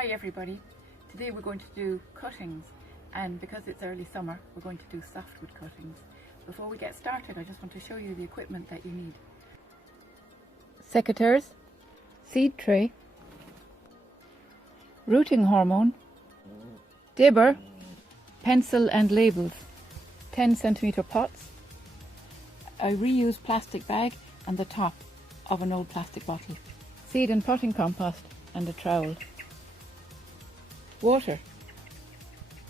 Hi everybody, today we're going to do cuttings, and because it's early summer we're going to do softwood cuttings. Before we get started I just want to show you the equipment that you need. Secateurs, seed tray, rooting hormone, dibber, pencil and labels, 10cm pots, a reused plastic bag and the top of an old plastic bottle, seed and potting compost and a trowel. Water.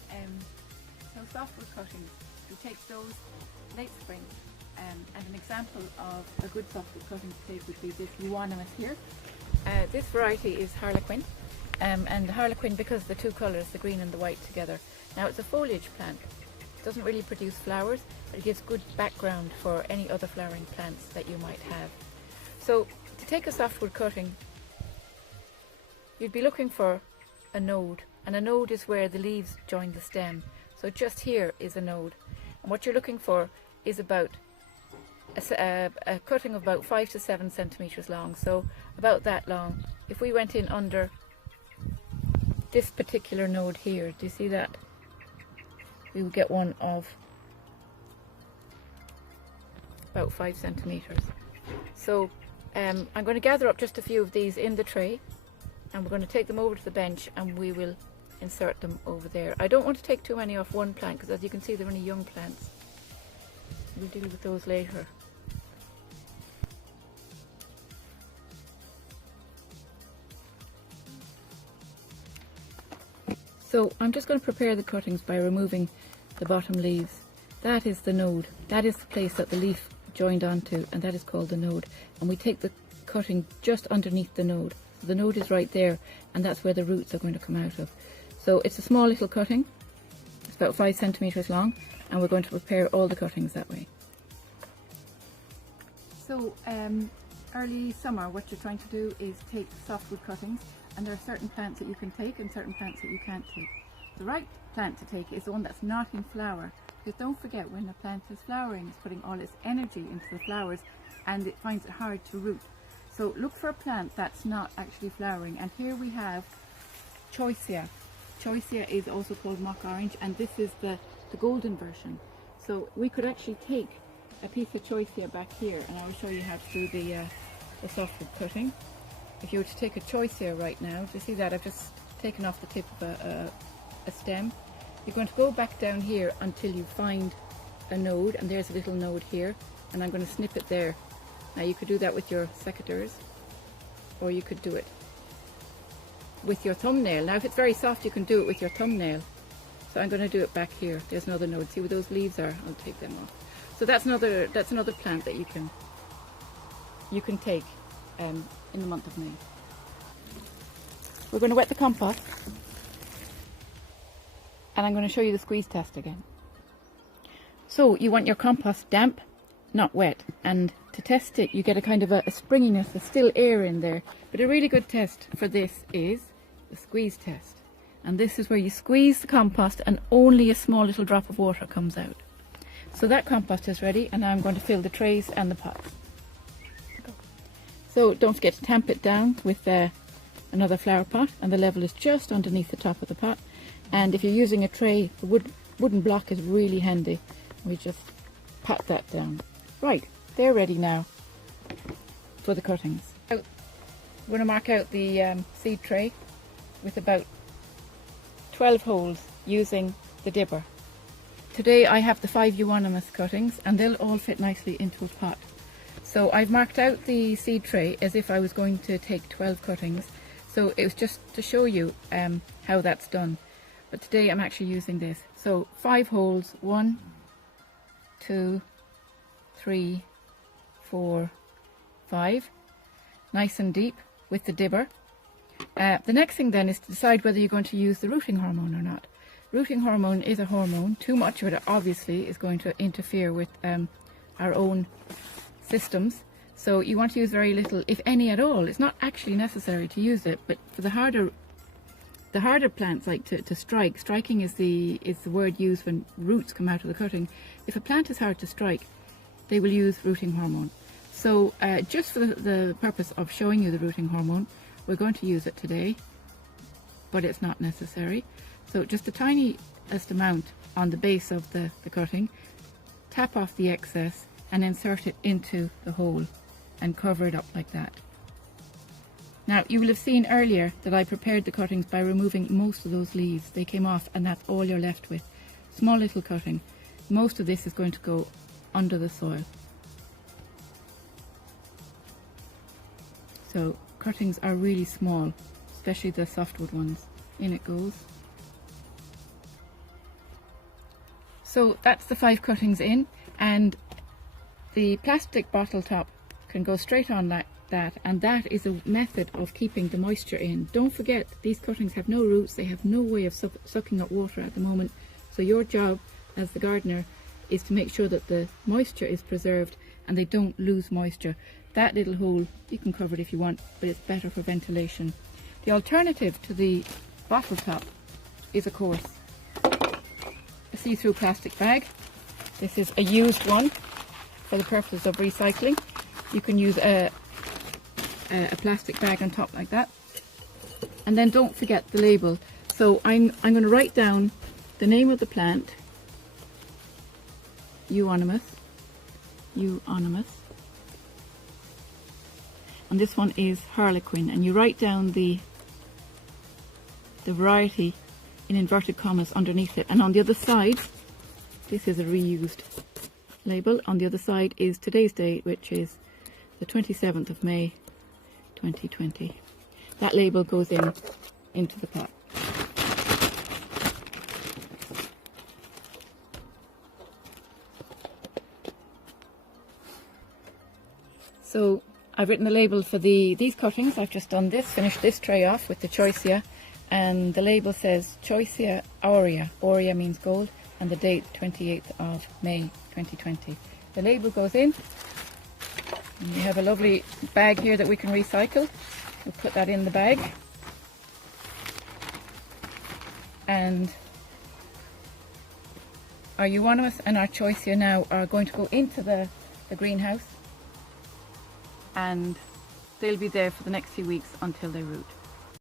So softwood cuttings, we take those late spring, and an example of a good softwood cutting to take would be this euonymus here. This variety is harlequin, and harlequin because the two colours, the green and the white together. Now it's a foliage plant, it doesn't really produce flowers, but it gives good background for any other flowering plants that you might have. So to take a softwood cutting, you'd be looking for a node, and a node is where the leaves join the stem. So just here is a node, and what you're looking for is about a cutting of about 5 to 7 centimeters long, so about that long. If we went in under this particular node here, do you see that? We would get one of about 5 centimeters. So I'm going to gather up just a few of these in the tray, and we're going to take them over to the bench and we will insert them over there. I don't want to take too many off one plant because, as you can see, they're only young plants. We'll deal with those later. So I'm just going to prepare the cuttings by removing the bottom leaves. That is the node. That is the place that the leaf joined onto, and that is called the node. And we take the cutting just underneath the node. So the node is right there, and that's where the roots are going to come out of. So it's a small little cutting. It's about 5 centimeters long, and we're going to prepare all the cuttings that way. So early summer, what you're trying to do is take softwood cuttings, and there are certain plants that you can take and certain plants that you can't take. The right plant to take is the one that's not in flower, because don't forget, when a plant is flowering, it's putting all its energy into the flowers and it finds it hard to root. So look for a plant that's not actually flowering, and here we have choicea. Choicea is also called mock orange, and this is the golden version. So we could actually take a piece of choicea back here, and I will show you how to do the softwood cutting. If you were to take a choicea right now, do you see that? I've just taken off the tip of a stem. You're going to go back down here until you find a node, and there's a little node here, and I'm going to snip it there. Now you could do that with your secateurs, or you could do it with your thumbnail. Now if it's very soft you can do it with your thumbnail. So I'm going to do it back here. There's another node. See where those leaves are? I'll take them off. So that's another plant that you can take in the month of May. We're going to wet the compost, and I'm going to show you the squeeze test again. So you want your compost damp, not wet, and to test it you get a kind of a springiness, there's still air in there, but a really good test for this is the squeeze test. And this is where you squeeze the compost and only a small little drop of water comes out. So that compost is ready, and now I'm going to fill the trays and the pots. So don't forget to tamp it down with another flower pot, and the level is just underneath the top of the pot. And if you're using a tray, the wooden block is really handy. We just pat that down. Right, they're ready now for the cuttings. So we're going to mark out the seed tray with about 12 holes using the dibber. Today I have the 5 euonymus cuttings, and they'll all fit nicely into a pot. So I've marked out the seed tray as if I was going to take 12 cuttings. So it was just to show you how that's done. But today I'm actually using this. So 5 holes, 1, 2, 3, 4, 5, nice and deep with the dibber. The next thing then is to decide whether you're going to use the rooting hormone or not. Rooting hormone is a hormone. Too much of it obviously is going to interfere with our own systems. So you want to use very little, if any at all. It's not actually necessary to use it, but for the harder plants, like to strike, striking is the word used when roots come out of the cutting. If a plant is hard to strike, they will use rooting hormone. So just for the purpose of showing you the rooting hormone, we're going to use it today. but it's not necessary. So just the tiniest amount on the base of the cutting, tap off the excess and insert it into the hole and cover it up like that. Now you will have seen earlier that I prepared the cuttings by removing most of those leaves. They came off and that's all you're left with. Small little cutting. Most of this is going to go under the soil. So cuttings are really small, especially the softwood ones. In it goes. So that's the 5 cuttings in, and the plastic bottle top can go straight on like that, and that is a method of keeping the moisture in. Don't forget, these cuttings have no roots, they have no way of sucking up water at the moment, so your job as the gardener is to make sure that the moisture is preserved and they don't lose moisture. That little hole, you can cover it if you want, but it's better for ventilation. The alternative to the bottle top is, of course, a see-through plastic bag. This is a used one for the purposes of recycling. You can use a plastic bag on top like that. And then don't forget the label. So I'm going to write down the name of the plant, Euonymus, and this one is Harlequin, and you write down the variety in inverted commas underneath it. And on the other side, this is a reused label. On the other side is today's date, which is the 27th of May 2020. That label goes into the pot. So I've written the label for these cuttings. I've just done this, finished this tray off with the Choicea, and the label says Choicea aurea. Aurea means gold, and the date 28th of May 2020. The label goes in, and we have a lovely bag here that we can recycle. We'll put that in the bag, and our Euonymus and our Choicea now are going to go into the greenhouse, and they'll be there for the next few weeks until they root.